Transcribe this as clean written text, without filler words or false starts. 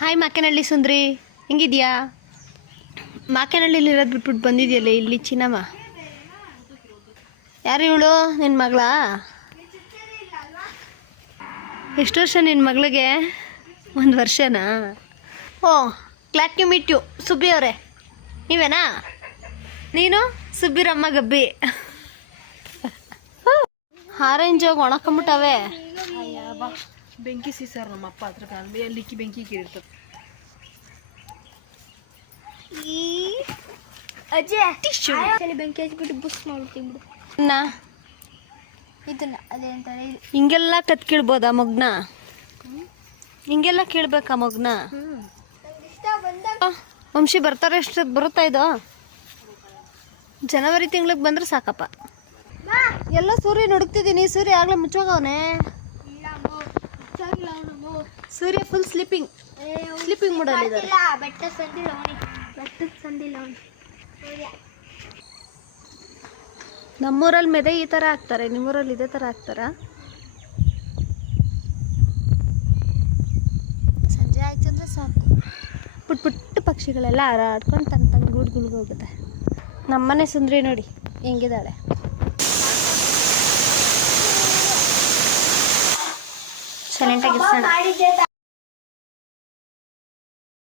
Hi ಮಾಕೆನಹಳ್ಳಿ ಸುಂದ್ರಿ, ಹೆಂಗಿದ್ಯಾ? ಮಾಕೆನಹಳ್ಳಿಲಿರೋದು ಬಿಟ್ಬಿಟ್ಟು ಬಂದಿದ್ಯಲ್ಲ ಇಲ್ಲಿ ಚಿನ್ನಮ್ಮ. ಯಾರು ಇವಳು? ನಿನ್ನ ಮಗಳಾ? ಎಷ್ಟು ವರ್ಷ ನಿನ್ನ ಮಗಳಿಗೆ? 1 ವರ್ಷನಾ? Oh, glad to meet you. Subbi ಅವರೇ ನೀವೇನಾ? ನೀನು ಸುಬ್ಬಿರಮ್ಮ ಗಬ್ಬಿ. ಆರೆಂಜ್ ಹೋಗಿ ಒಣಕೊಂಬಿಟ್ಟವೆ. ಬೆಂಕಿ ಸೀಸರ್ ನಮ್ಮಪ್ಪ ಹತ್ರ ಅಲ್ಲಿಕ್ಕಿ ಬೆಂಕಿ ಇರ್ತದೆ. ಬೆಂಕಿ ಹಚ್ಬಿಟ್ಟು ಬುಸ್ ಮಾಡ್ಬಿಡ್ತೀನಿ ಬಿಡು ಇದನ್ನ. ಅದೇ ಅಂತಾರೆ ಹಿಂಗೆಲ್ಲ ಕತ್ ಕೀಳ್ಬೋದಾ ಮಗ್ನ? ಹಿಂಗೆಲ್ಲ ಕೀಳ್ಬೇಕಾ ಮಗ್ನ? ವಂಶಿ ಬರ್ತಾರೆ ಎಷ್ಟೊತ್ತು ಬರುತ್ತಾ ಇದು? ಜನವರಿ ತಿಂಗ್ಳಿಗೆ ಬಂದ್ರೆ ಸಾಕಪ್ಪ. ಎಲ್ಲ ಸೂರ್ಯ ಹುಡುಕ್ತಿದ್ದೀನಿ. ಸೂರ್ಯ ಆಗ್ಲೇ ಮುಚ್ಚೋಗವನೆ. ಸೂರ್ಯ ಫುಲ್ ಸ್ಲೀಪಿಂಗ್ ಮೂಡಲ್ಲಿದ್ದಾರೆ. ಬೆಟ್ಟ ಸಂದಿಲ್ಲ ಅವನು. ನಮ್ಮೂರಲ್ಲಿ ಮೆದೆ ಈ ಥರ ಹಾಕ್ತಾರೆ, ನಿಮ್ಮೂರಲ್ಲಿ ಇದೇ ಥರ ಹಾಕ್ತಾರ? ಸಂಜೆ ಆಯ್ತು ಅಂದರೆ ಸಾಕು, ಪುಟ್ಟ ಪುಟ್ಟ ಪಕ್ಷಿಗಳೆಲ್ಲ ಹಾರಾಡ್ಕೊಂಡು ತನ್ನ ಗೂಡುಗಳಿಗೆ ಹೋಗುತ್ತೆ. ನಮ್ಮನೆ ಸುಂದ್ರಿ ನೋಡಿ ಹೆಂಗಿದ್ದಾಳೆ. ಸೈಲೆಂಟಾಗಿ